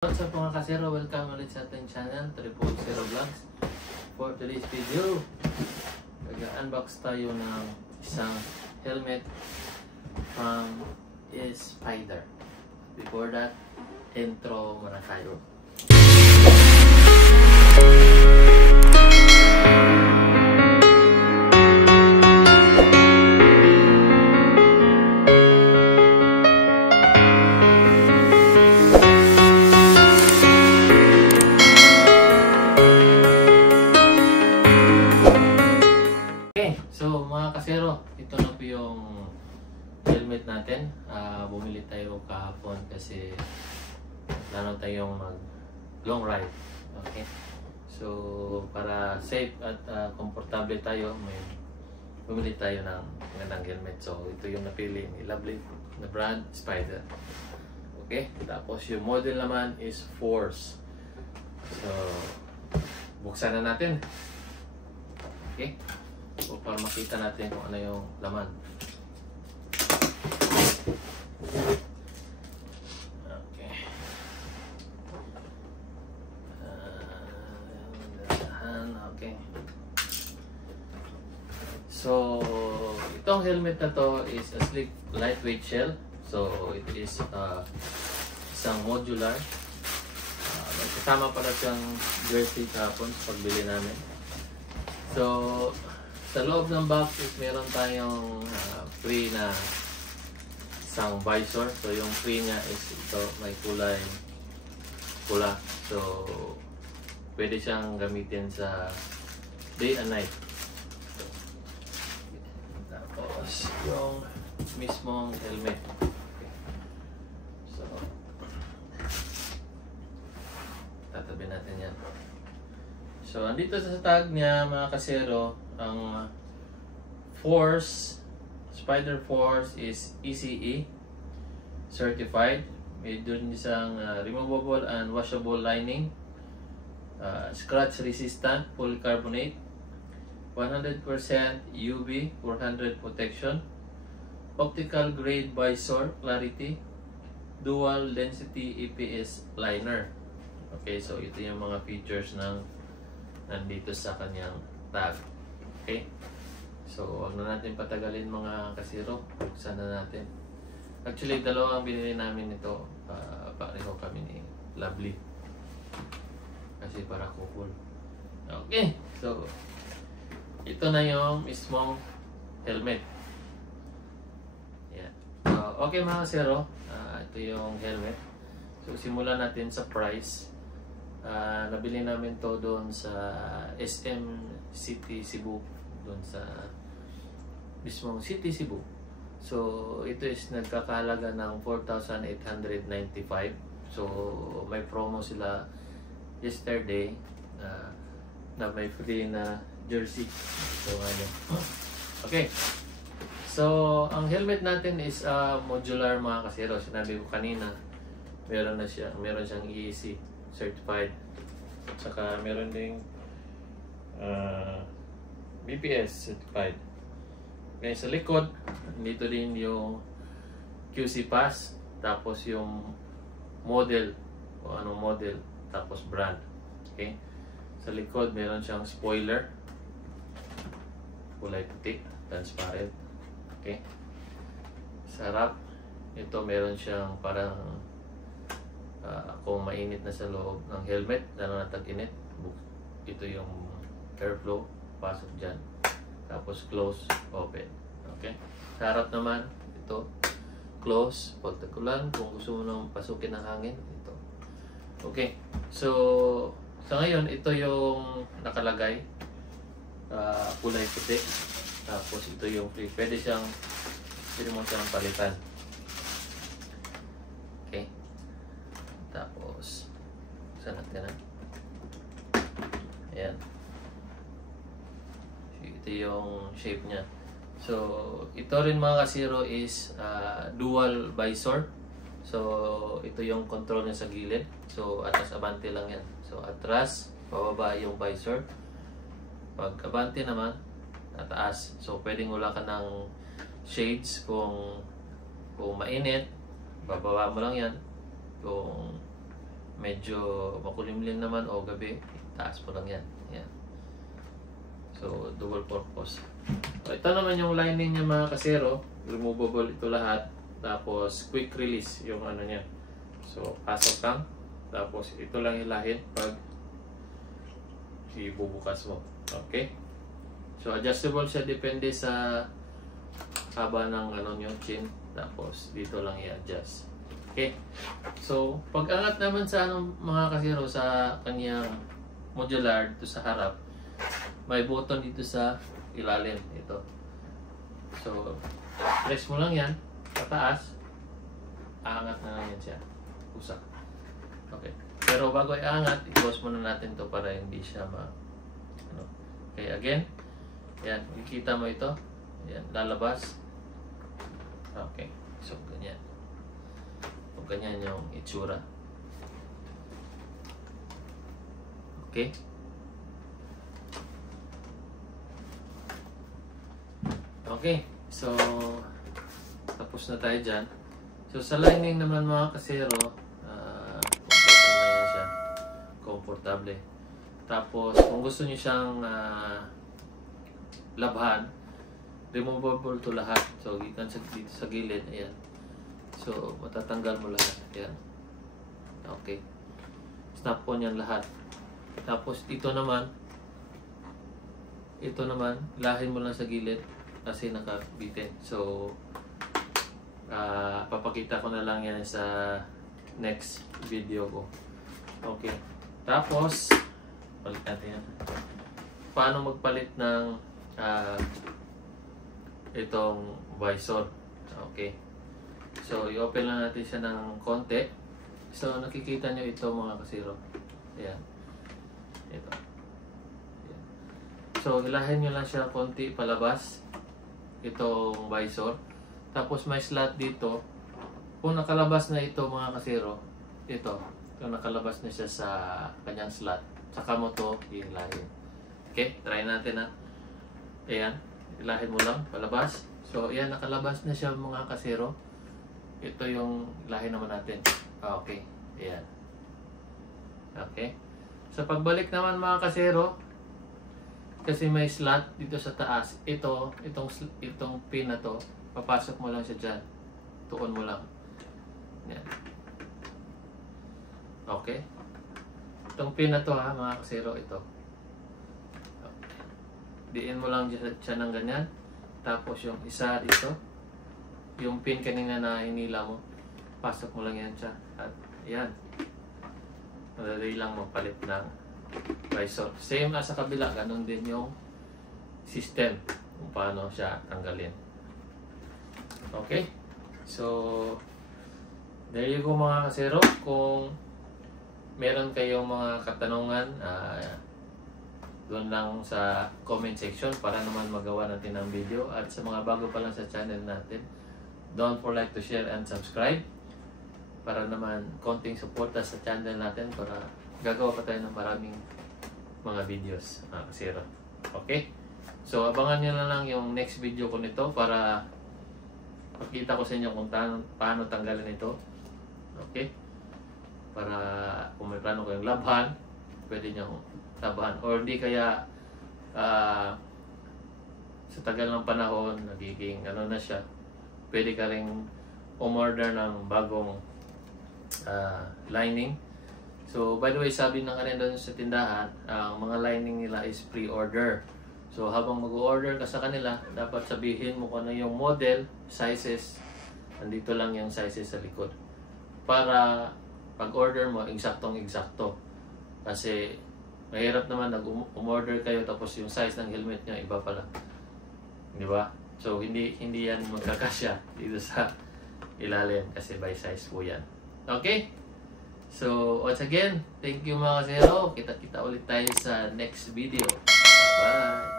What's up mga kasero? Welcome ulit sa ating channel, Triple Zero Vlogs. For today's video, mag-unbox tayo ng isang helmet from Spider. Before that, intro muna tayo. So mga kasero, ito na po yung helmet natin. Bumili tayo kahapon kasi plano tayong mag long ride. Okay. So para safe at komportable tayo, may bumili tayo ng magandang helmet. So ito yung napili ni Lovely na brand Spider. Okay. Tapos yung model naman is Force. So buksan na natin. Okay. So, para makita natin kung ano yung laman. Okay. Okay. So, itong helmet na to is a sleek, lightweight shell. So, it is isang modular. Kasama pala siyang jersey kahapon sa pagbili namin. So, sa loob ng box is meron tayong free na isang visor. So yung free niya is ito, may kulay pula. So pwede siyang gamitin sa day and night. Tapos yung mismong helmet. So tatabi natin yan. So andito sa tag niya mga kasero, ang Force, Spider Force is ECE certified. May doon isang removable and washable lining, scratch resistant polycarbonate, 100% UV 400 protection, optical grade visor clarity, dual density EPS liner. Okay, so ito yung mga features ng nandito sa kanyang tag. Okay? So, huwag na natin patagalin mga kasiro. Buksan na natin. Actually, dalawa ang binili namin ito. Pareho kami ni Lovely. Kasi para cool. Okay. So, ito na yung mismong helmet. Yan. Okay mga kasiro. Ito yung helmet. So, simulan natin sa price. Nabili namin to doon sa SM City Cebu, doon sa mismong City Cebu. So ito is nagkakahalaga ng 4,895. So may promo sila yesterday na may free na jersey. So ano. Okay. So ang helmet natin is modular mga kasero. Sinabi ko kanina, meron siyang EEC certified. Saka meron ding BPS certified. Okay, sa likod, dito din yung QC pass, tapos yung model, o anong model, tapos brand. Okay, sa likod meron siyang spoiler, kulay puti, transparent. Okay, sa harap, ito meron siyang parang kung mainit na sa loob ng helmet, lalo na tag-init, ito yung airflow, pasok dyan. Tapos close, open. Okay? Sa harap naman, ito, close, pag tagulan, kung gusto mo nang pasukin ng hangin, ito. Okay. So, sa ngayon, ito yung nakalagay. Kulay puti. Tapos ito yung free. Pwede mo siyang palitan. Okay. Tapos, saan natin na? Ayan. Ito yung shape niya. So, ito rin mga kasiro is dual visor. So, ito yung control niya sa gilid. So, atras abante lang yan. So, atras, pababa yung visor. Pag abante naman, ataas. So, pwedeng wala ka ng shades kung mainit, bababa mo lang yan. Kung medyo makulimlim naman o gabi, taas mo lang yan. Yan. So, dual purpose. So, ito naman yung lining niya mga kasero. Removable ito lahat. Tapos, quick release yung ano niya. So, pasok lang. Tapos, ito lang hilahin pag ibubukas mo. Okay? So, adjustable siya. Depende sa haba ng ano nyo, chin. Tapos, dito lang i-adjust. Okay? So, pag-angat naman sa anong mga kasero sa kanyang modular dito sa harap, may button dito sa ilalim. Ito. So, press mo lang yan. Pataas. Aangat na lang yan siya. Pusa. Okay. Pero bago i-angat, i-close muna natin to para hindi siya ano. Okay, again. Yan. Makikita mo ito. Yan. Lalabas. Okay. So, ganyan. So, ganyan yung itsura. Okay. Okay. So, tapos na tayo dyan. So, sa lining naman mga kasero, comfortable na yan siya. Comfortable. Tapos, kung gusto nyo siyang labhan, removable to lahat. So, gikan dito sa gilid. Ayan. So, matatanggal mo lahat. Ayan. Okay. Snap on yan lahat. Tapos, ito naman, lahin mo lang sa gilid kasi nakabitin. So, papakita ko na lang yan sa next video ko. Okay. Tapos, palit natin yan. Paano magpalit ng itong visor. Okay. So, i-open lang natin siya ng konti. So, nakikita nyo ito mga kasiro. Ayan. Ito. Ayan. So, hilahin nyo lang siya konti palabas. Itong visor. Tapos, may slot dito. Kung nakalabas na ito mga kasiro, ito. Kung nakalabas na siya sa kanyang slot, saka mo ito hilahin. Okay. Try natin ha. Ayan. Hilahin mo lang, palabas. So, ayan, nakalabas na siya mga kasero. Ito yung hilahin naman natin. Okay. Ayan. Okay. So, pagbalik naman mga kasero, kasi may slot dito sa taas, itong pin na to, papasok mo lang siya dyan. Tuon mo lang. Ayan. Okay. Itong pin na to ha, mga kasero, ito. Diin mo lang siya ng ganyan. Tapos yung isa dito, yung pin kanina na hinila mo, pasok mo lang yan siya. At yan. Madali lang mapalit ng visor. Same as sa kabila, ganun din yung system kung paano siya tanggalin. Okay? So, there you go mga kasero. Kung meron kayong mga katanungan, doon lang sa comment section para naman magawa natin ng video. At sa mga bago pa lang sa channel natin, don't forget to share and subscribe para naman konting suporta sa channel natin para gagawa pa tayo ng maraming mga videos kasero. Okay? So abangan nyo na lang yung next video ko nito para pakita ko sa inyo kung paano tanggalin ito. Okay? Para kung may plano kayong labhan, pwede nyo labahan. Or di kaya sa tagal ng panahon nagiging ano na siya, pwede ka rin umorder ng bagong lining. So by the way, sabi ng kanina doon sa tindahan, ang mga lining nila is pre-order. So habang mag-order ka sa kanila, dapat sabihin mo kung ano yung model, sizes. Nandito lang yung sizes sa likod para pag-order mo eksaktong-eksakto. Kasi mahirap naman nag-umorder kayo tapos yung size ng helmet niya iba pala. Di ba? So hindi yan magkakasya dito sa ilalim kasi by size po yan. Okay? So once again, thank you mga kasero. Kita-kita ulit tayo sa next video. Bye!